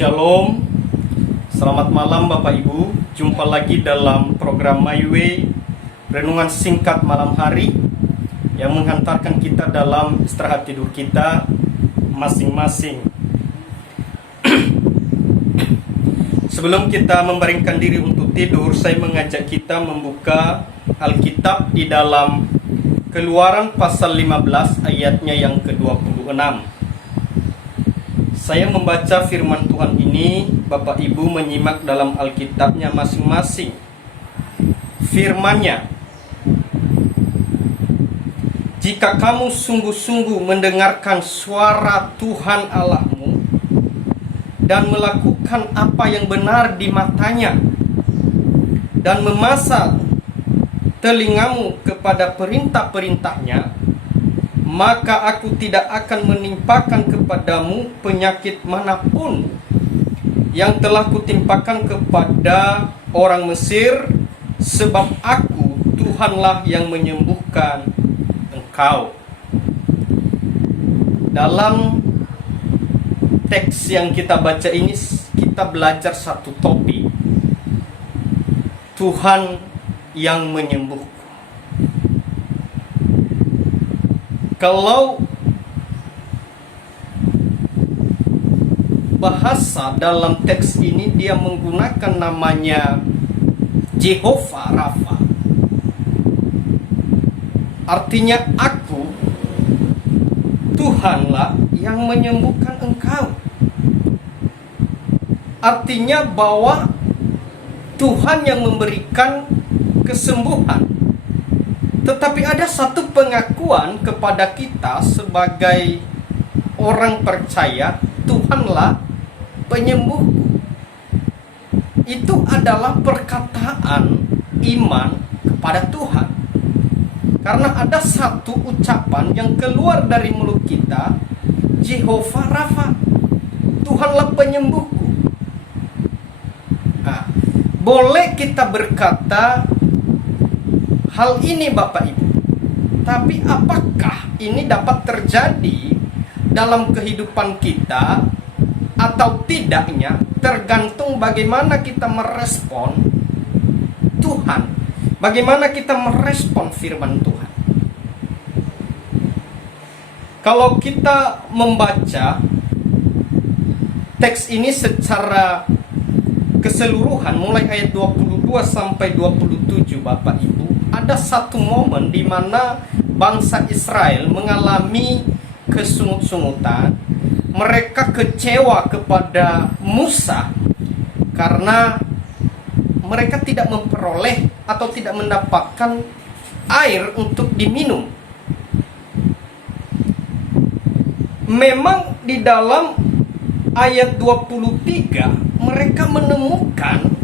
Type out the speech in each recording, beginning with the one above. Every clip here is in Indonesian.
Shalom, selamat malam Bapak Ibu. Jumpa lagi dalam program My Way, renungan singkat malam hari yang menghantarkan kita dalam istirahat tidur kita masing-masing. Sebelum kita membaringkan diri untuk tidur, saya mengajak kita membuka Alkitab di dalam Keluaran pasal 15 ayatnya yang ke-26. Saya membaca firman Tuhan ini, Bapak Ibu menyimak dalam Alkitabnya masing-masing. Firman-Nya, jika kamu sungguh-sungguh mendengarkan suara Tuhan Allahmu dan melakukan apa yang benar di matanya dan memasang telingamu kepada perintah-perintahnya, maka aku tidak akan menimpakan kepadamu penyakit manapun yang telah kutimpakan kepada orang Mesir, sebab aku Tuhanlah yang menyembuhkan engkau. Dalam teks yang kita baca ini, kita belajar satu topik: Tuhan yang menyembuhkan. Kalau bahasa dalam teks ini, dia menggunakan namanya Jehovah Rafa. Artinya aku, Tuhanlah yang menyembuhkan engkau. Artinya bahwa Tuhan yang memberikan kesembuhan. Tetapi ada satu pengakuan kepada kita sebagai orang percaya, Tuhanlah penyembuhku. Itu adalah perkataan iman kepada Tuhan. Karena ada satu ucapan yang keluar dari mulut kita, Jehovah Rafa, Tuhanlah penyembuhku. Nah, boleh kita berkata hal ini Bapak Ibu, tapi apakah ini dapat terjadi dalam kehidupan kita atau tidaknya, tergantung bagaimana kita merespon Tuhan, bagaimana kita merespon firman Tuhan. Kalau kita membaca teks ini secara keseluruhan, mulai ayat 22 sampai 27 Bapak Ibu, ada satu momen di mana bangsa Israel mengalami kesungut-sungutan. Mereka kecewa kepada Musa karena mereka tidak memperoleh atau tidak mendapatkan air untuk diminum. Memang di dalam ayat 23 mereka menemukan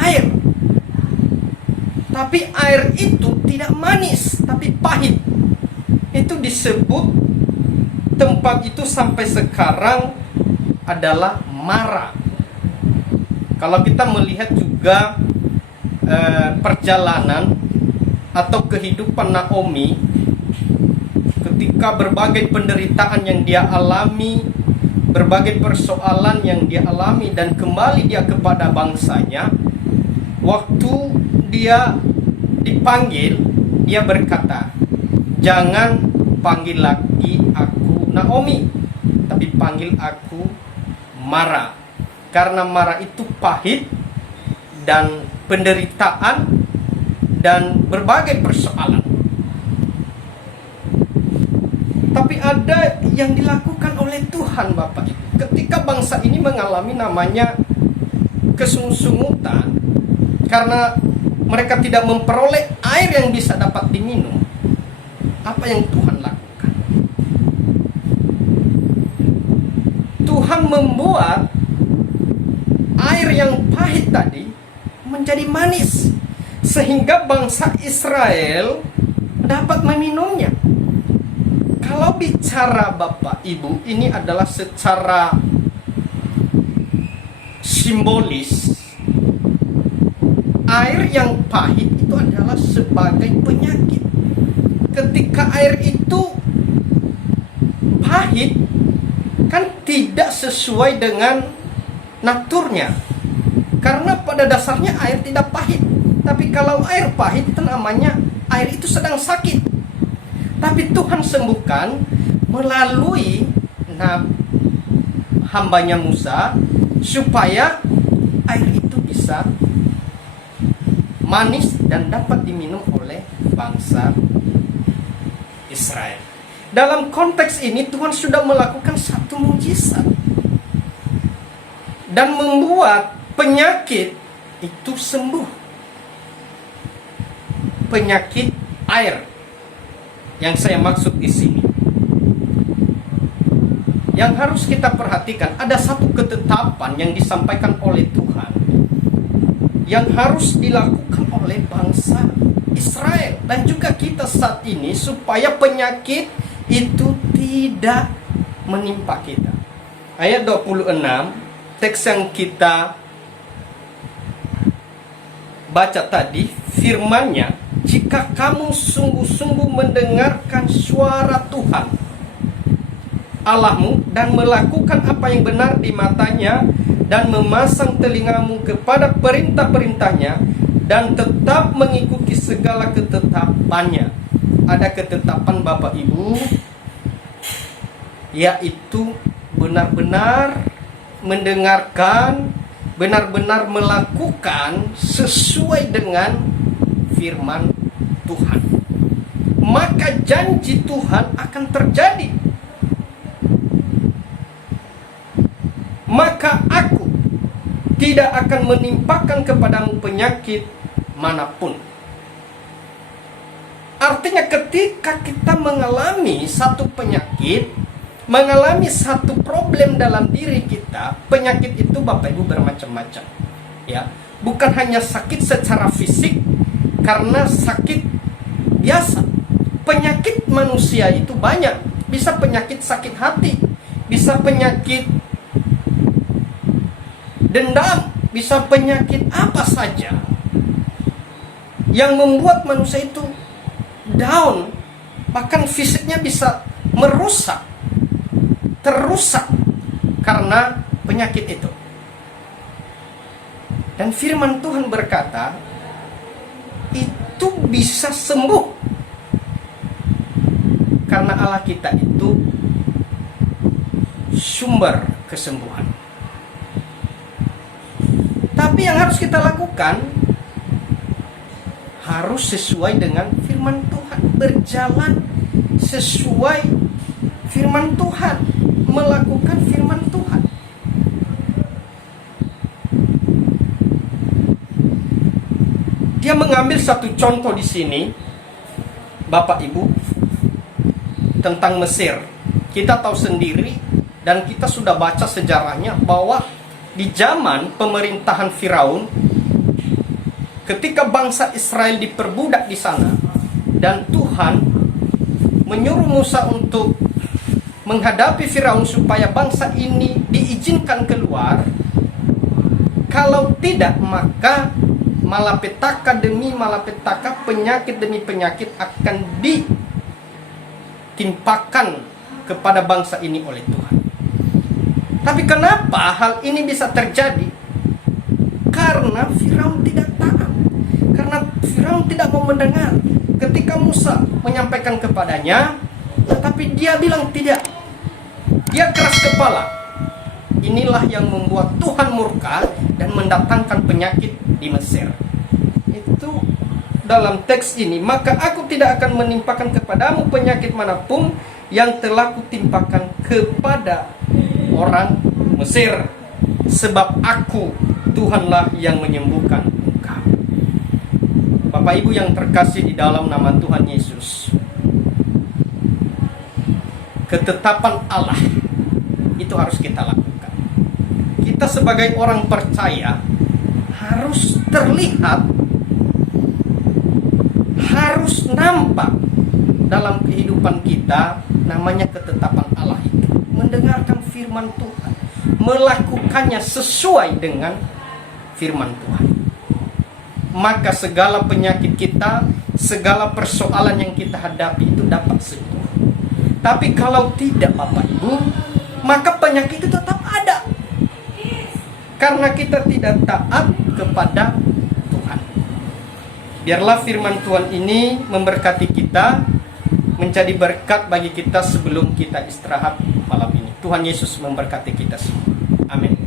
air. Tapi air itu tidak manis, tapi pahit. Itu disebut tempat itu sampai sekarang adalah Mara. Kalau kita melihat juga perjalanan atau kehidupan Naomi, ketika berbagai penderitaan yang dia alami, berbagai persoalan yang dia alami, dan kembali dia kepada bangsanya, waktu dia dipanggil, dia berkata, jangan panggil lagi aku Naomi, tapi panggil aku Mara. Karena Mara itu pahit dan penderitaan dan berbagai persoalan. Tapi ada yang dilakukan oleh Tuhan Bapak Ibu. Ketika bangsa ini mengalami namanya kesungut-sungutan, karena mereka tidak memperoleh air yang bisa dapat diminum, apa yang Tuhan lakukan? Tuhan membuat air yang pahit tadi menjadi manis, sehingga bangsa Israel dapat meminumnya. Kalau bicara Bapak Ibu, ini adalah secara simbolis. Air yang pahit itu adalah sebagai penyakit. Ketika air itu pahit, kan tidak sesuai dengan naturnya. Karena pada dasarnya air tidak pahit. Tapi kalau air pahit itu namanya air itu sedang sakit. Tapi Tuhan sembuhkan melalui hambanya Musa, supaya air itu bisa manis dan dapat diminum oleh bangsa Israel. Dalam konteks ini Tuhan sudah melakukan satu mukjizat dan membuat penyakit itu sembuh. Penyakit air yang saya maksud di sini. Yang harus kita perhatikan, ada satu ketetapan yang disampaikan oleh Tuhan yang harus dilakukan oleh bangsa Israel dan juga kita saat ini, supaya penyakit itu tidak menimpa kita. Ayat 26, teks yang kita baca tadi, firman-Nya, jika kamu sungguh-sungguh mendengarkan suara Tuhan Allahmu dan melakukan apa yang benar di matanya dan memasang telingamu kepada perintah-perintahnya dan tetap mengikuti segala ketetapannya. Ada ketetapan Bapak Ibu, yaitu benar-benar mendengarkan, benar-benar melakukan sesuai dengan firman Tuhan. Maka janji Tuhan akan terjadi. Maka aku tidak akan menimpakan kepadamu penyakit manapun. Artinya ketika kita mengalami satu penyakit, mengalami satu problem dalam diri kita, penyakit itu Bapak Ibu bermacam-macam. Ya, bukan hanya sakit secara fisik, karena sakit biasa. Penyakit manusia itu banyak. Bisa penyakit sakit hati, bisa penyakit dendam, bisa penyakit apa saja yang membuat manusia itu down, bahkan fisiknya bisa terusak karena penyakit itu. Dan firman Tuhan berkata, itu bisa sembuh karena Allah kita itu sumber kesembuhan. Tapi yang harus kita lakukan harus sesuai dengan firman Tuhan, berjalan sesuai firman Tuhan, melakukan firman Tuhan. Dia mengambil satu contoh di sini, Bapak Ibu, tentang Mesir. Kita tahu sendiri dan kita sudah baca sejarahnya bahwa di zaman pemerintahan Firaun, ketika bangsa Israel diperbudak di sana dan Tuhan menyuruh Musa untuk menghadapi Firaun supaya bangsa ini diizinkan keluar. Kalau tidak, maka malapetaka demi malapetaka, penyakit demi penyakit akan ditimpakan kepada bangsa ini oleh Tuhan. Tapi kenapa hal ini bisa terjadi? Karena Firaun tidak taat. Karena Firaun tidak mau mendengar. Ketika Musa menyampaikan kepadanya, tetapi dia bilang tidak. Dia keras kepala. Inilah yang membuat Tuhan murka dan mendatangkan penyakit di Mesir. Itu dalam teks ini. Maka aku tidak akan menimpakan kepadamu penyakit manapun yang telah kutimpakan kepada orang Mesir, sebab aku Tuhanlah yang menyembuhkan engkau. Bapak Ibu yang terkasih di dalam nama Tuhan Yesus, ketetapan Allah itu harus kita lakukan. Kita sebagai orang percaya harus terlihat, harus nampak dalam kehidupan kita, namanya ketetapan Allah itu. Mendengarkan firman Tuhan, melakukannya sesuai dengan firman Tuhan, maka segala penyakit kita, segala persoalan yang kita hadapi itu dapat sembuh. Tapi kalau tidak, Bapak Ibu, maka penyakit itu tetap ada. Karena kita tidak taat kepada Tuhan. Biarlah firman Tuhan ini memberkati kita, menjadi berkat bagi kita sebelum kita istirahat malam ini. Tuhan Yesus memberkati kita semua. Amin.